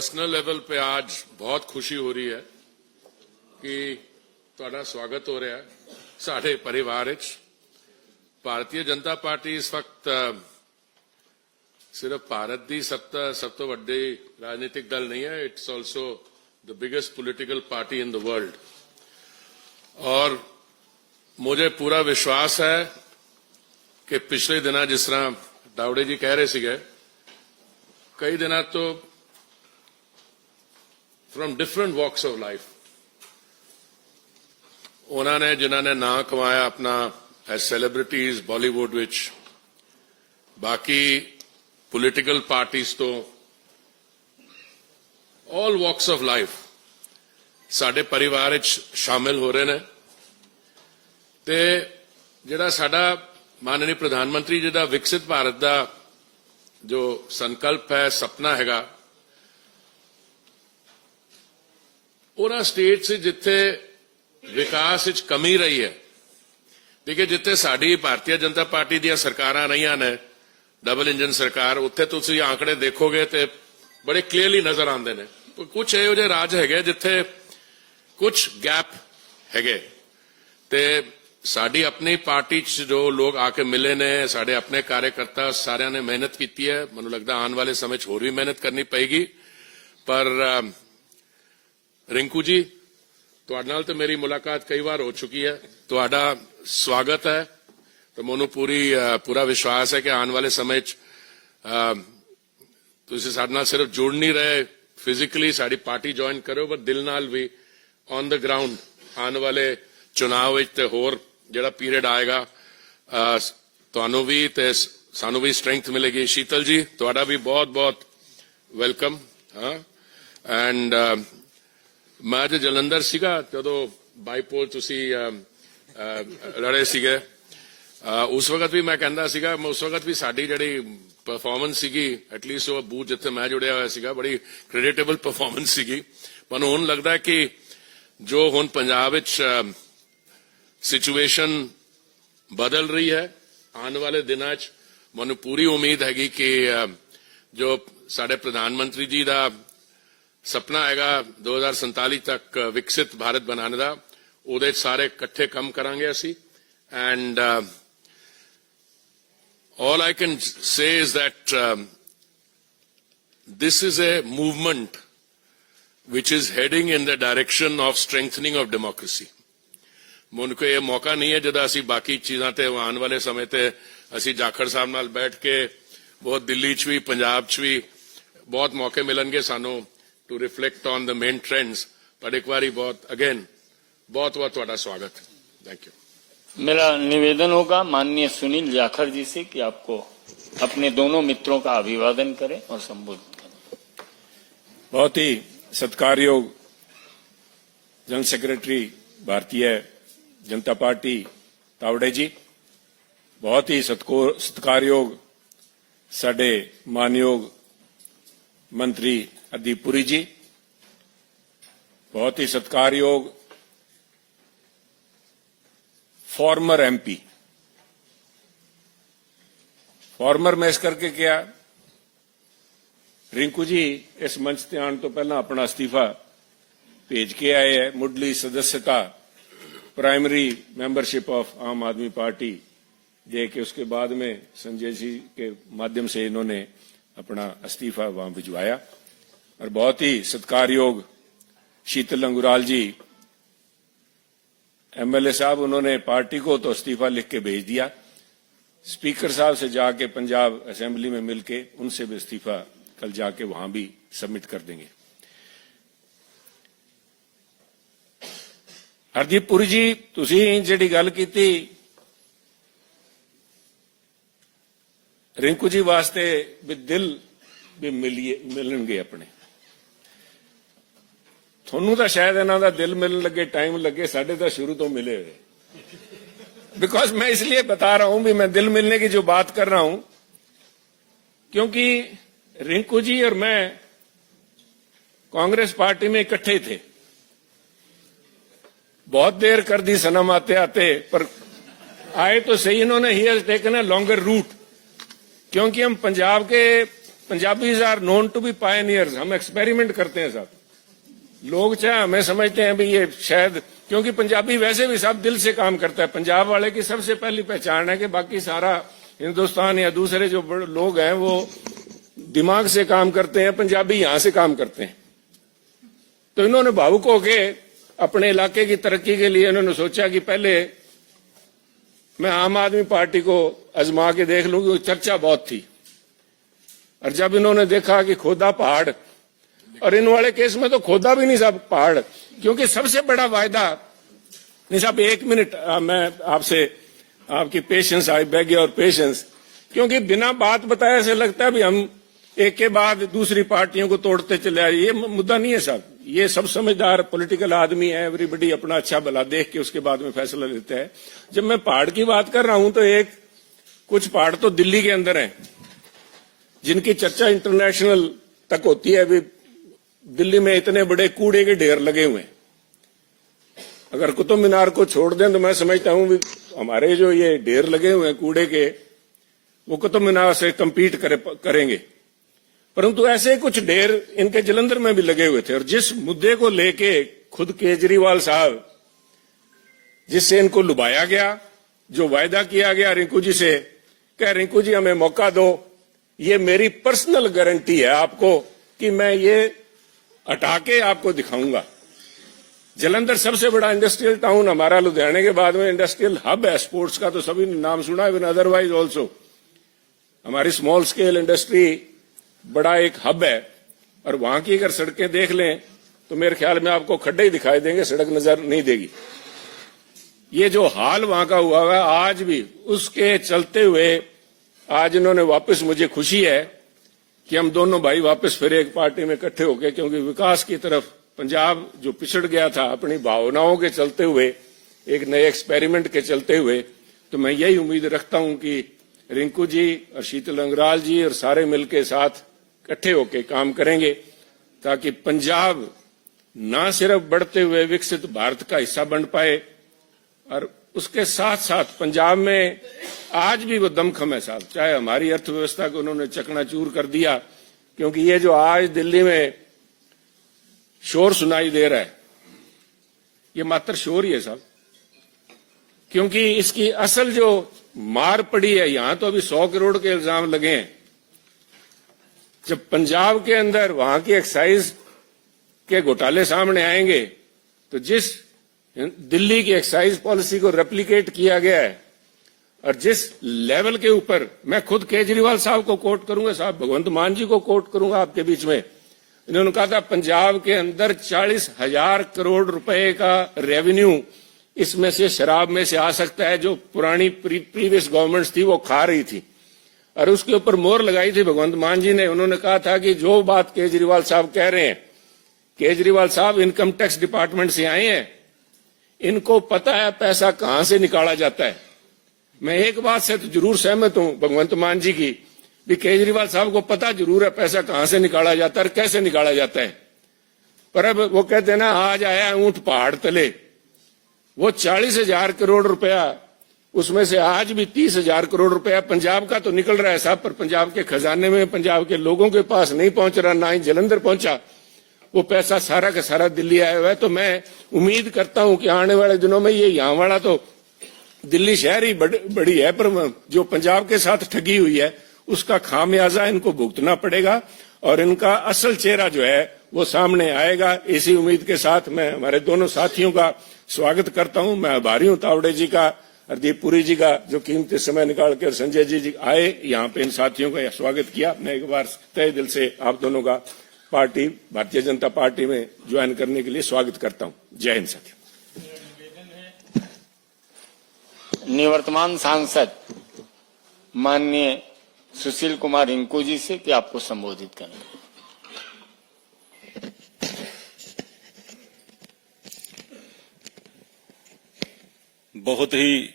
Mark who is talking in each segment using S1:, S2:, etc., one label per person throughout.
S1: Personal level पे आज ਬਹੁਤ ਖੁਸ਼ੀ ਹੋ ਰਹੀ ਹੈ ਕਿ ਤੁਹਾਡਾ ਸਵਾਗਤ ਹੋ ਰਿਹਾ ਸਾਡੇ ਪਰਿਵਾਰ ਵਿੱਚ ਭਾਰਤੀ ਜਨਤਾ ਪਾਰਟੀ ਇਸ ਵਕਤ ਸਿਰਫ ਭਾਰਤ ਦੀ ਸਭ ਤੋਂ ਸਭ ਤੋਂ ਵੱਡੀ ਰਾਜਨੀਤਿਕ ਦਲ ਨਹੀਂ ਹੈ it's also the biggest political party in the world और मुझे पूरा विश्वास है कि पिछले दिना जिस तरह डावड़े जी कह रहे थे कई दिना तो from different walks of life ਉਹਨਾਂ ਨੇ, ਜਿਨ੍ਹਾਂ ਨੇ ਨਾਂ ਕਮਾਇਆ ਆਪਣਾ ਐਸ ਸੈਲੀਬ੍ਰਿਟੀਜ਼ ਬਾਲੀਵੁੱਡ ਵਿੱਚ। ਬਾਕੀ ਪੋਲੀਟੀਕਲ ਪਾਰਟੀਆਂ ਤੋਂ ਆਲ ਵਾਕਸ ਆਫ ਲਾਈਫ ਸਾਡੇ ਪਰਿਵਾਰ ਵਿੱਚ ਸ਼ਾਮਿਲ ਹੋ ਰਹੇ ਨੇ। ਤੇ ਜਿਹੜਾ ਸਾਡਾ ਮਾਨਨੀ ਪ੍ਰਧਾਨ ਮੰਤਰੀ ਜੀ ਦਾ ਵਿਕਸਿਤ ਭਾਰਤ ਦਾ ਜੋ ਸੰਕਲਪ ਹੈ, ਸੁਪਨਾ ਹੈਗਾ ਉਹਨਾਂ ਸਟੇਟਸ ਜਿੱਥੇ ਵਿਕਾਸ ਵਿੱਚ ਕਮੀ ਰਹੀ ਹੈ। ਦੇਖੇ ਜਿੱਥੇ ਸਾਡੀ ਭਾਰਤੀ ਜਨਤਾ ਪਾਰਟੀ ਦੀਆਂ ਸਰਕਾਰਾਂ ਰਹੀਆਂ ਨੇ ਡਬਲ ਇੰਜਨ ਸਰਕਾਰ, ਉੱਥੇ ਤੁਸੀਂ ਆંકੜੇ ਦੇਖੋਗੇ ਤੇ ਬੜੇ ਕਲੀਅਰਲੀ ਨਜ਼ਰ ਆਉਂਦੇ ਨੇ। ਕੁਝ ਇਹੋ ਜਿਹੇ ਰਾਜ ਹੈਗੇ ਜਿੱਥੇ ਕੁਝ ਗੈਪ ਹੈਗੇ। ਤੇ ਸਾਡੀ ਆਪਣੀ ਪਾਰਟੀ ਚ ਜੋ ਲੋਕ ਆ ਕੇ ਮਿਲੇ ਨੇ, ਸਾਡੇ ਆਪਣੇ ਕਾਰਜਕਰਤਾ ਸਾਰਿਆਂ ਨੇ ਮਿਹਨਤ ਕੀਤੀ ਹੈ। ਮੈਨੂੰ ਲੱਗਦਾ ਆਉਣ ਵਾਲੇ ਸਮੇਂ 'ਚ ਹੋਰ ਵੀ ਮਿਹਨਤ ਕਰਨੀ ਪਏਗੀ। ਪਰ ਰਿੰਕੂ ਜੀ ਤੁਹਾਡੇ ਨਾਲ ਤੇ ਮੇਰੀ ਮੁਲਾਕਾਤ ਕਈ ਵਾਰ ਹੋ ਚੁੱਕੀ ਹੈ ਤੁਹਾਡਾ ਸਵਾਗਤ ਹੈ ਤੇ ਮੈਨੂੰ ਪੂਰੀ ਅ, ਪੂਰਾ ਵਿਸ਼ਵਾਸ ਹੈ ਕਿ ਆਉਣ ਵਾਲੇ ਸਮੇਂ 'ਚ ਅ, ਤੁਸੀਂ ਸਾਡੇ ਨਾਲ ਸਿਰਫ ਜੁੜ ਨਹੀਂ ਰਹੇ ਫਿਜ਼ੀਕਲੀ ਸਾਡੀ ਪਾਰਟੀ ਜੁਆਇਨ ਕਰੋ ਪਰ ਦਿਲ ਨਾਲ ਵੀ ਔਨ ਦ ਗਰਾਊਂਡ ਆਉਣ ਵਾਲੇ ਚੁਣਾਵ ਵਿੱਚ ਤੇ ਹੋਰ ਜਿਹੜਾ ਪੀਰੀਅਡ ਆਏਗਾ ਅ, ਤੁਹਾਨੂੰ ਵੀ ਤੇ ਸ- ਸਾਨੂੰ ਵੀ ਸਟਰੈਂਥ ਮਿਲੇਗੀ ਸ਼ੀਤਲ ਜੀ ਤੁਹਾਡਾ ਵੀ ਬਹੁਤ ਬਹੁਤ ਵੈਲਕਮ ਹਾਂ ਐਂਡ ਮੈਂ ਅੱਜ ਜਲੰਧਰ ਸੀਗਾ ਜਦੋਂ ਬਾਈਪੋਲ ਤੁਸੀਂ ਅਮ, ਲੜੇ ਸੀਗੇ ਉਸ ਵਕਤ ਵੀ ਮੈਂ ਕਹਿੰਦਾ ਸੀਗਾ ਮੈਂ ਉਸ ਵਕਤ ਵੀ ਸਾਡੀ ਜਿਹੜੀ ਪਰਫਾਰਮੈਂਸ ਸੀਗੀ ਐਟਲੀਸਟ ਉਹ ਬੂਥ ਜਿੱਥੇ ਮੈਂ ਜੁੜਿਆ ਹੋਇਆ ਸੀਗਾ ਬੜੀ ਕ੍ਰੈਡੀਟੇਬਲ ਪਰਫਾਰਮੈਂਸ ਸੀਗੀ। ਮੈਨੂੰ ਹੁਣ ਲੱਗਦਾ ਕਿ ਜੋ ਹੁਣ ਪੰਜਾਬ ਵਿੱਚ ਸਿਚੁਏਸ਼ਨ ਬਦਲ ਰਹੀ ਹੈ ਆਉਣ ਵਾਲੇ ਦਿਨਾਂ 'ਚ ਮੈਨੂੰ ਪੂਰੀ ਉਮੀਦ ਹੈਗੀ ਕਿ ਜੋ ਸਾਡੇ ਪ੍ਰਧਾਨ ਮੰਤਰੀ ਜੀ ਦਾ ਸੁਪਨਾ ਹੈਗਾ 2047 ਤੱਕ ਵਿਕਸਿਤ ਭਾਰਤ ਬਣਾਉਣ ਦਾ। ਉਹਦੇ ਸਾਰੇ ਇਕੱਠੇ ਕੰਮ ਕਰਾਂਗੇ ਅਸੀਂ। And uh, all I can say is that um, this is a movement which is heading in the direction of strengthening of democracy. ਮੈਨੂੰ ਕੋਈ ਇਹ ਮੌਕਾ ਨਹੀਂ ਹੈ ਜਦੋਂ ਅਸੀਂ ਬਾਕੀ ਚੀਜ਼ਾਂ ਤੇ ਆਉਣ ਵਾਲੇ ਸਮੇਂ ਤੇ ਅਸੀਂ ਜਾਖੜ ਸਾਹਿਬ ਨਾਲ ਬੈਠ ਕੇ ਬਹੁਤ ਦਿੱਲੀ 'ਚ ਵੀ ਪੰਜਾਬ 'ਚ ਵੀ ਬਹੁਤ ਮੌਕੇ ਮਿਲਣਗੇ ਸਾਨੂੰ। to reflect on the main trends. पर एक बार बहुत अगेन बहुत बहुत थोड़ा स्वागत है थैंक यू
S2: मेरा निवेदन होगा माननीय सुनील जाखर जी से कि आपको अपने दोनों मित्रों का अभिवादन करें और संबोधित करें।
S3: बहुत ही सत्कारयोग general secretary Bharatiya Janata party Tawde जी बहुत ही सत्कारयोग साढ़े मानयोग मंत्री अदीपुरी जी बहुत ही सत्कारयोग फॉर्मर एमपी फॉर्मर मैं इस करके किया ਰਿੰਕੂ ਜੀ ਇਸ ਮੰਚ ਤੇ ਆਉਣ ਤੋਂ ਪਹਿਲਾਂ ਆਪਣਾ ਅਸਤੀਫਾ ਭੇਜ ਕੇ ਆਏ ਹੈ ਮੁੱਢਲੀ सदस्यता प्राइमरी मेंबरशिप ऑफ आम आदमी पार्टी दे के उसके बाद में संजय जी के माध्यम से इन्होंने अपना इस्तीफा वहां भिजवाया और बहुत ही सत्कारयोग शीतल अंगुराल जी एमएलए साहब उन्होंने पार्टी को तो इस्तीफा लिख के भेज दिया स्पीकर साहब से जाके पंजाब असेंबली में मिलके उनसे भी इस्तीफा कल जाके वहां भी सबमिट कर देंगे ਹਰਦੀਪ ਪੁਰੀ ਜੀ ਤੁਸੀਂ ਜਿਹੜੀ ਗੱਲ ਕੀਤੀ ਰਿੰਕੂ ਜੀ ਵਾਸਤੇ ਵੀ ਦਿਲ ਵੀ ਮਿਲੀਏ ਮਿਲਣਗੇ ਆਪਣੇ ਤੁਹਾਨੂੰ ਤਾਂ ਸ਼ਾਇਦ ਇਹਨਾਂ ਦਾ ਦਿਲ ਮਿਲਣ ਲੱਗੇ ਟਾਈਮ ਲੱਗੇ ਸਾਡੇ ਤਾਂ शुरू तो मिले हुए बिकॉज मैं इसलिए बता रहा हूं भी मैं दिल मिलने की जो बात कर रहा हूं क्योंकि रिंकू जी और मैं कांग्रेस पार्टी में इकट्ठे थे बहुत देर कर दी सनम आते आते पर आए तो सही इन्होंने ही टेकन ए लॉन्गर रूट क्योंकि हम पंजाब के Punjabis are known to be pioneers हम एक्सपेरिमेंट करते हैं साहब लोग चाहे हमें समझते हैं भी ये शायद, क्योंकि पंजाबी वैसे भी सब दिल से काम करता है। पंजाब वाले की सबसे पहली पहचान है कि बाकी सारा हिंदुस्तान या दूसरे जो लोग हैं, वो दिमाग से काम करते हैं, पंजाबी यहाँ से काम करते हैं। तो इन्होंने भावुक होके अपने इलाके की तरक्की के लिए इन्होंने सोचा कि पहले मैं आम आदमी पार्टी को आजमा के देख लूँ, क्योंकि चर्चा बहुत थी। और जब इन्होंने देखा कि खोदा पहाड़ और इन वाले केस में तो खोदा भी नहीं साहब पहाड़। क्योंकि सबसे बड़ा वायदा नहीं साहब एक मिनट आ, मैं आपसे आपकी पेशेंस आई बैग और पेशेंस क्योंकि बिना बात बताए ऐसे लगता है भी हम एक के बाद दूसरी पार्टियों को तोड़ते चले आए। ये मुद्दा नहीं है साहब। ये सब समझदार पॉलिटिकल आदमी है एवरीबडी अपना अच्छा भला देख के उसके बाद में फैसला लेता है। जब मैं पहाड़ की बात कर रहा हूँ तो एक कुछ पहाड़ तो दिल्ली के अंदर हैं जिनकी चर्चा इंटरनेशनल तक होती है। अभी दिल्ली में इतने बड़े कूड़े के ढेर लगे हुए हैं। अगर कुतुब मीनार को छोड़ दें तो मैं समझता हूँ हमारे जो ये ढेर लगे हुए हैं कूड़े के वो कुतुब मीनार से कम्पीट करे, करेंगे। परंतु ऐसे कुछ ढेर इनके जलंधर में भी लगे हुए थे और जिस मुद्दे को लेके खुद केजरीवाल साहब जिससे इनको लुभाया गया जो वायदा किया गया रिंकू जी से कह रिंकू जी हमें मौका दो ये मेरी पर्सनल गारंटी है आपको कि मैं ये हटा के आपको दिखाऊँगा। जलंधर सबसे बड़ा इंडस्ट्रियल टाउन हमारा लुधियाने के बाद में इंडस्ट्रियल हब है। स्पोर्ट्स का तो सभी ने नाम सुना है अदरवाइज़ ऑल्सो हमारी स्मॉल स्केल इंडस्ट्री बड़ा एक हब है। और वहाँ की अगर सड़कें देख लें तो मेरे ख्याल में आपको खड्डे ही दिखाई देंगे, सड़क नज़र नहीं देगी। ये जो हाल वहाँ का हुआ है, आज भी, उसके चलते हुए आज इन्होंने वापस मुझे खुशी है। कि हम दोनों भाई वापस फिर एक पार्टी में इकट्ठे हो गए, क्योंकि विकास की तरफ़ पंजाब जो पिछड़ गया था अपनी भावनाओं के चलते हुए, एक नए एक्सपेरिमेंट के चलते हुए तो मैं यही उम्मीद रखता हूँ कि रिंकू जी और शीतल अंगराल जी और सारे मिलके साथ इकट्ठे होकर काम करेंगे, ताकि पंजाब न सिर्फ़ बढ़ते हुए विकसित भारत का हिस्सा बन पाए, और उसके साथ साथ पंजाब में आज भी वो दमखम है साहब। चाहे हमारी अर्थव्यवस्था को उन्होंने चकनाचूर कर दिया, क्योंकि ये जो आज दिल्ली में शोर सुनाई दे रहा है, ये मात्र शोर ही है साहब। क्योंकि इसकी असल जो मार पड़ी है, यहाँ तो अभी सौ करोड़ के इल्ज़ाम लगे हैं। जब पंजाब के अंदर वहाँ की एक्साइज के घोटाले सामने आएँगे तो जिस दिल्ली की एक्साइज पॉलिसी को रेप्लिकेट किया गया है और जिस लेवल के ऊपर मैं खुद केजरीवाल साहब को कोट करूँगा साहब भगवंत मान जी को कोट करूँगा आपके बीच में इन्होंने कहा था पंजाब के अंदर चालीस हज़ार करोड़ रुपए का रेवेन्यू इसमें से शराब में से आ सकता है जो पुरानी प्री, प्रीवियस गवर्नमेंट्स थी वो खा रही थी। और उसके ऊपर मोहर लगाई थी भगवंत मान जी ने उन्होंने कहा था कि जो बात केजरीवाल साहब कह रहे हैं केजरीवाल साहब इनकम टैक्स डिपार्टमेंट से आए हैं इनको पता है पैसा कहाँ से निकाला जाता है। मैं एक बात से तो ज़रूर सहमत हूँ भगवंत मान जी की भी केजरीवाल साहब को पता ज़रूर है पैसा कहाँ से निकाला जाता है और कैसे निकाला जाता है। पर अब वो कहते ना, आज आया ऊँट पहाड़ तले। वो चालीस हज़ार करोड़ रुपया, उसमें से आज भी तीस हज़ार करोड़ रुपया पंजाब का तो निकल रहा है साहब, पर पंजाब के खजाने में, पंजाब के लोगों के पास नहीं पहुँच रहा, ना ही जलंधर पहुँचा। वो पैसा सारा का सारा दिल्ली आया हुआ है तो मैं उम्मीद करता हूँ कि आने वाले दिनों में ये यहाँ वाला तो दिल्ली शहर ही बड़, बड़ी है पर जो पंजाब के साथ ठगी हुई है उसका खामियाजा इनको भुगतना पड़ेगा और इनका असल चेहरा जो है वो सामने आएगा। इसी उम्मीद के साथ मैं हमारे दोनों साथियों का स्वागत करता हूँ। मैं आभारी हूँ तावड़े जी का हरदीप पुरी जी का जो कीमती समय निकाल कर संजय जी जी आए यहाँ पे इन साथियों का स्वागत किया। मैं एक बार तय दिल से आप दोनों का पार्टी भारतीय जनता पार्टी में ज्वाइन करने के लिए स्वागत करता हूँ। जय हिंद साथियों।
S2: निवर्तमान सांसद माननीय सुशील कुमार रिंकू जी से कि आपको संबोधित करेंगे
S4: बहुत ही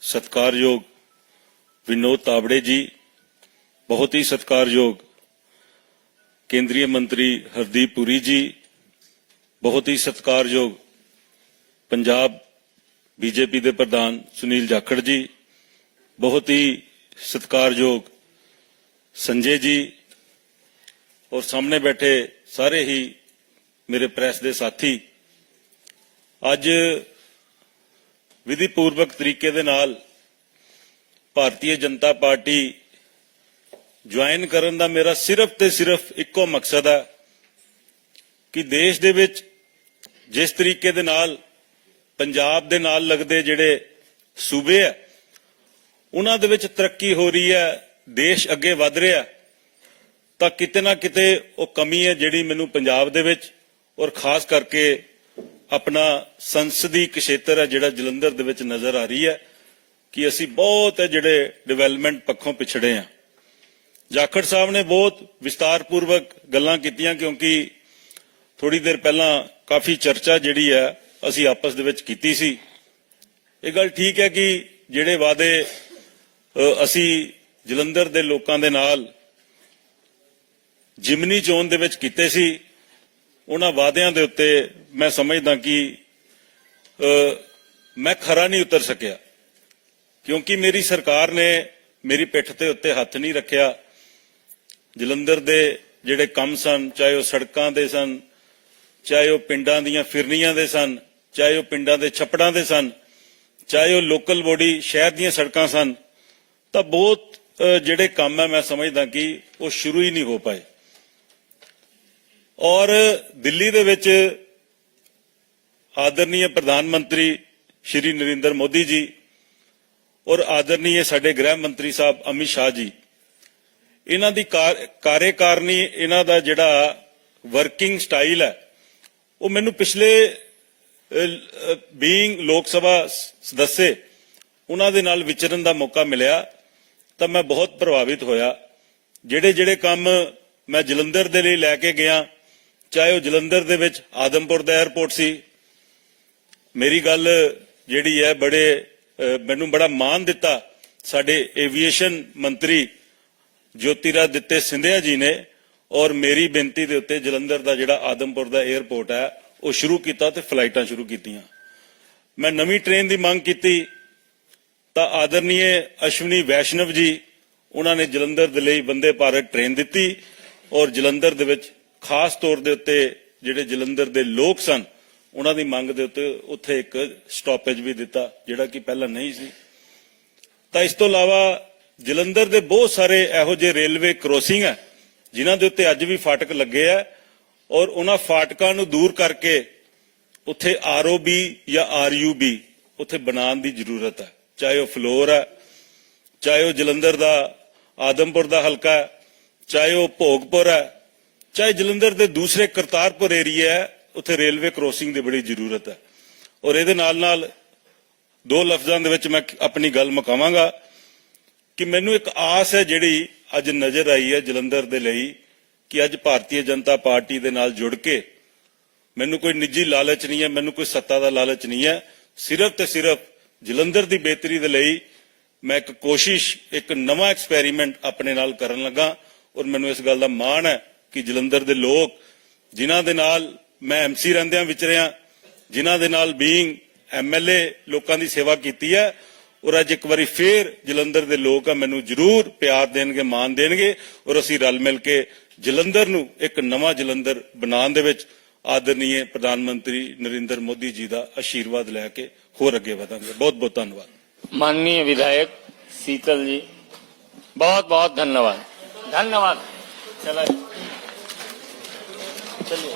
S4: सत्कार योग विनोद ताबड़े जी, बहुत ही सत्कार योग केंद्रीय मंत्री हरदीप पुरी जी, बहुत ही सत्कार योग पंजाब ਬੀਜੇਪੀ ਦੇ ਪ੍ਰਧਾਨ ਸੁਨੀਲ ਜਾਖੜ ਜੀ, ਬਹੁਤ ਹੀ ਸਤਿਕਾਰਯੋਗ ਸੰਜੇ ਜੀ ਔਰ ਸਾਹਮਣੇ ਬੈਠੇ ਸਾਰੇ ਹੀ ਮੇਰੇ ਪ੍ਰੈਸ ਦੇ ਸਾਥੀ, ਅੱਜ ਵਿਧੀ ਪੂਰਵਕ ਤਰੀਕੇ ਦੇ ਨਾਲ ਭਾਰਤੀ ਜਨਤਾ ਪਾਰਟੀ ਜੁਆਇਨ ਕਰਨ ਦਾ ਮੇਰਾ ਸਿਰਫ ਤੇ ਸਿਰਫ ਇੱਕੋ ਮਕਸਦ ਹੈ ਕਿ ਦੇਸ਼ ਦੇ ਵਿੱਚ ਜਿਸ ਤਰੀਕੇ ਦੇ ਨਾਲ ਪੰਜਾਬ ਦੇ ਨਾਲ ਲੱਗਦੇ ਜਿਹੜੇ ਸੂਬੇ ਆ, ਉਹਨਾਂ ਦੇ ਵਿੱਚ ਤਰੱਕੀ ਹੋ ਰਹੀ ਹੈ, ਦੇਸ਼ ਅੱਗੇ ਵਧ ਰਿਹਾ, ਤਾਂ ਕਿਤੇ ਨਾ ਕਿਤੇ ਉਹ ਕਮੀ ਹੈ ਜਿਹੜੀ ਮੈਨੂੰ ਪੰਜਾਬ ਦੇ ਵਿੱਚ ਔਰ ਖਾਸ ਕਰਕੇ ਆਪਣਾ ਸੰਸਦੀ ਖੇਤਰ ਹੈ ਜਿਹੜਾ ਜਲੰਧਰ ਦੇ ਵਿੱਚ ਨਜ਼ਰ ਆ ਰਹੀ ਹੈ ਕਿ ਅਸੀਂ ਬਹੁਤ ਹੈ ਜਿਹੜੇ ਡਿਵੈਲਪਮੈਂਟ ਪੱਖੋਂ ਪਿਛੜੇ ਆ ਜਾਖੜ ਸਾਹਿਬ ਨੇ ਬਹੁਤ ਵਿਸਤਾਰਪੂਰਵਕ ਗੱਲਾਂ ਕੀਤੀਆਂ ਕਿਉਂਕਿ ਥੋੜੀ ਦੇਰ ਪਹਿਲਾਂ ਕਾਫੀ ਚਰਚਾ ਜਿਹੜੀ ਹੈ ਅਸੀਂ ਆਪਸ ਦੇ ਵਿੱਚ ਕੀਤੀ ਸੀ। ਇਹ ਗੱਲ ਠੀਕ ਹੈ ਕਿ ਜਿਹੜੇ ਵਾਅਦੇ ਅਸੀਂ ਜਲੰਧਰ ਦੇ ਲੋਕਾਂ ਦੇ ਨਾਲ ਜਿਮਨੀ ਜ਼ੋਨ ਦੇ ਵਿੱਚ ਕੀਤੇ ਸੀ, ਉਹਨਾਂ ਵਾਅਦਿਆਂ ਦੇ ਉੱਤੇ ਮੈਂ ਸਮਝਦਾ ਕਿ ਮੈਂ ਖਰਾ ਨਹੀਂ ਉਤਰ ਸਕਿਆ। ਕਿਉਂਕਿ ਮੇਰੀ ਸਰਕਾਰ ਨੇ ਮੇਰੀ ਪਿੱਠ ਤੇ ਉੱਤੇ ਹੱਥ ਨਹੀਂ ਰੱਖਿਆ। ਜਲੰਧਰ ਦੇ ਜਿਹੜੇ ਕੰਮ ਸਨ, ਚਾਹੇ ਉਹ ਸੜਕਾਂ ਦੇ ਸਨ, ਚਾਹੇ ਉਹ ਪਿੰਡਾਂ ਦੀਆਂ ਫਿਰਨੀਆਂ ਦੇ ਸਨ ਚਾਹੇ ਉਹ ਪਿੰਡਾਂ ਦੇ ਛੱਪੜਾਂ ਦੇ ਸਨ, ਚਾਹੇ ਉਹ ਲੋਕਲ ਬੋਡੀ ਸ਼ਹਿਰ ਦੀਆਂ ਸੜਕਾਂ ਸਨ, ਤਾਂ ਬਹੁਤ ਜਿਹੜੇ ਕੰਮ ਹੈ ਮੈਂ ਸਮਝਦਾ ਕਿ ਉਹ ਸ਼ੁਰੂ ਹੀ ਨਹੀਂ ਹੋ ਪਾਏ। ਔਰ ਦਿੱਲੀ ਦੇ ਵਿੱਚ ਆਦਰਨੀय ਪ੍ਰਧਾਨ ਮੰਤਰੀ ਸ਼੍ਰੀ ਨਰਿੰਦਰ ਮੋਦੀ ਜੀ ਔਰ ਆਦਰਨੀय ਸਾਡੇ ਗ੍ਰਹਿ ਮੰਤਰੀ ਸਾਹਿਬ ਅਮਿਤ ਸ਼ਾਹ ਜੀ, ਇਹਨਾਂ ਦੀ ਕਾਰ- ਕਾਰਜਕਾਰਨੀ ਇਹਨਾਂ ਦਾ ਜਿਹੜਾ ਵਰਕਿੰਗ ਸਟਾਈਲ ਹੈ, ਉਹ ਮੈਨੂੰ ਪਿਛਲੇ ਬੀਇੰਗ ਲੋਕ ਸਭਾ ਸਦੱਸੇ ਉਹਨਾਂ ਦੇ ਨਾਲ ਵਿਚਰਨ ਦਾ ਮੌਕਾ ਮਿਲਿਆ ਤਾਂ ਮੈਂ ਬਹੁਤ ਪ੍ਰਭਾਵਿਤ ਹੋਇਆ। ਜਿਹੜੇ ਜਿਹੜੇ ਕੰਮ ਮੈਂ ਜਲੰਧਰ ਦੇ ਲਈ ਲੈ ਕੇ ਗਿਆ ਚਾਹੇ ਉਹ ਜਲੰਧਰ ਦੇ ਵਿੱਚ ਆਦਮਪੁਰ ਦਾ 에ਅਰਪੋਰਟ ਸੀ ਮੇਰੀ ਗੱਲ ਜਿਹੜੀ ਹੈ ਬੜੇ ਅਹ, ਮੈਨੂੰ ਬੜਾ ਮਾਣ ਦਿੱਤਾ। ਸਾਡੇ ਏਵੀਏਸ਼ਨ ਮੰਤਰੀ ਜੋਤੀਰਾਦਿੱਤੇ ਸਿੰਧਿਆ ਜੀ ਨੇ ਔਰ ਮੇਰੀ ਬੇਨਤੀ ਦੇ ਉੱਤੇ ਜਲੰਧਰ ਦਾ ਜਿਹੜਾ ਆਦਮਪੁਰ ਦਾ 에ਅਰਪੋਰਟ ਹੈ ਉਹ ਸ਼ੁਰੂ ਕੀਤਾ ਤੇ ਫਲਾਈਟਾਂ ਸ਼ੁਰੂ ਕੀਤੀਆਂ। ਮੈਂ ਨਵੀਂ ਟ੍ਰੇਨ ਦੀ ਮੰਗ ਕੀਤੀ। ਤਾਂ ਆਦਰਨੀय ਅਸ਼ਵਨੀ ਵੈਸ਼ਨਵ ਜੀ, ਉਹਨਾਂ ਨੇ ਜਲੰਧਰ ਦੇ ਲਈ ਬੰਦੇ ਭਾਰਤ ਟ੍ਰੇਨ ਦਿੱਤੀ ਔਰ ਜਲੰਧਰ ਦੇ ਵਿੱਚ ਖਾਸ ਤੌਰ ਦੇ ਉੱਤੇ ਜਿਹੜੇ ਜਲੰਧਰ ਦੇ ਲੋਕ ਸਨ, ਉਹਨਾਂ ਦੀ ਮੰਗ ਦੇ ਉੱਤੇ ਉੱਥੇ ਇੱਕ ਸਟਾਪੇਜ ਵੀ ਦਿੱਤਾ, ਜਿਹੜਾ ਕਿ ਪਹਿਲਾਂ ਨਹੀਂ ਸੀ। ਤਾਂ ਇਸ ਤੋਂ ਇਲਾਵਾ ਜਲੰਧਰ ਦੇ ਬਹੁਤ ਸਾਰੇ ਇਹੋ ਜਿਹੇ ਰੇਲਵੇ ਕ੍ਰੋਸਿੰਗ ਹੈ ਜਿਨ੍ਹਾਂ ਦੇ ਉੱਤੇ ਅੱਜ ਵੀ ਫਾਟਕ ਲੱਗੇ ਆ। ਔਰ ਉਹਨਾਂ ਫਾਟਕਾਂ ਨੂੰ ਦੂਰ ਕਰਕੇ ਉੱਥੇ ਆਰਓਬੀ ਜਾਂ ਆਰਯੂਬੀ ਉੱਥੇ ਬਣਾਉਣ ਦੀ ਜ਼ਰੂਰਤ ਹੈ। ਚਾਹੇ ਉਹ ਫਲੋਰ ਹੈ, ਚਾਹੇ ਉਹ ਜਲੰਧਰ ਦਾ, ਆਦਮਪੁਰ ਦਾ ਹਲਕਾ ਹੈ, ਚਾਹੇ ਉਹ ਭੋਗਪੁਰ ਹੈ, ਚਾਹੇ ਜਲੰਧਰ ਦੇ ਦੂਸਰੇ ਕਰਤਾਰਪੁਰ ਏਰੀਆ ਹੈ, ਉੱਥੇ ਰੇਲਵੇ ਕ੍ਰੋਸਿੰਗ ਦੀ ਬੜੀ ਜ਼ਰੂਰਤ ਹੈ। ਔਰ ਇਹਦੇ ਨਾਲ ਨਾਲ ਦੋ ਲਫ਼ਜ਼ਾਂ ਦੇ ਵਿੱਚ ਮੈਂ ਆਪਣੀ ਗੱਲ ਮੁਕਾਵਾਂਗਾ ਕਿ ਮੈਨੂੰ ਇੱਕ ਆਸ ਹੈ ਜਿਹੜੀ ਅੱਜ ਨਜ਼ਰ ਆਈ ਹੈ ਜਲੰਧਰ ਦੇ ਲਈ ਕਿ ਅੱਜ ਭਾਰਤੀ ਜਨਤਾ ਪਾਰਟੀ ਦੇ ਨਾਲ ਜੁੜ ਕੇ ਮੈਨੂੰ ਕੋਈ ਨਿੱਜੀ ਲਾਲਚ ਨਹੀਂ ਹੈ, ਮੈਨੂੰ ਕੋਈ ਸੱਤਾ ਦਾ ਲਾਲਚ ਨਹੀਂ ਹੈ। ਸਿਰਫ ਤੇ ਸਿਰਫ ਜਲੰਧਰ ਦੀ ਬਿਹਤਰੀ ਦੇ ਲਈ ਮੈਂ ਇੱਕ ਕੋਸ਼ਿਸ਼, ਇੱਕ ਨਵਾਂ ਐਕਸਪੈਰੀਮੈਂਟ ਆਪਣੇ ਨਾਲ ਕਰਨ ਲੱਗਾ ਔਰ ਮੈਨੂੰ ਇਸ ਗੱਲ ਦਾ ਮਾਣ ਹੈ ਕਿ ਜਲੰਧਰ ਦੇ ਲੋਕ, ਜਿਨ੍ਹਾਂ ਦੇ ਨਾਲ ਮੈਂ ਐਮਸੀ ਰਹਿੰਦਿਆਂ ਵਿਚਰਿਆ ਜਿਨ੍ਹਾਂ ਦੇ ਨਾਲ ਬੀਇੰਗ ਐਮਐਲਏ ਲੋਕਾਂ ਦੀ ਸੇਵਾ ਕੀਤੀ ਹੈ ਔਰ ਅੱਜ ਇੱਕ ਵਾਰੀ ਫੇਰ ਜਲੰਧਰ ਦੇ ਲੋਕ ਆ, ਮੈਨੂੰ ਜ਼ਰੂਰ ਪਿਆਰ ਦੇਣਗੇ, ਮਾਣ ਦੇਣਗੇ ਔਰ ਅਸੀਂ ਰਲ ਮਿਲ ਕੇ ਜਲੰਧਰ ਨੂੰ ਇੱਕ ਨਵਾਂ ਜਲੰਧਰ ਬਣਾਉਣ ਦੇ ਵਿੱਚ ਆਦਰਨੀਏ ਪ੍ਰਧਾਨ ਮੰਤਰੀ ਨਰਿੰਦਰ ਮੋਦੀ ਜੀ ਦਾ ਆਸ਼ੀਰਵਾਦ ਲੈ ਕੇ ਹੋਰ ਅੱਗੇ ਵਧਾਂਗੇ ਬਹੁਤ ਬਹੁਤ ਧੰਨਵਾਦ
S2: माननीय विधायक शीतल जी बहुत बहुत धन्यवाद धन्यवाद चला चलिए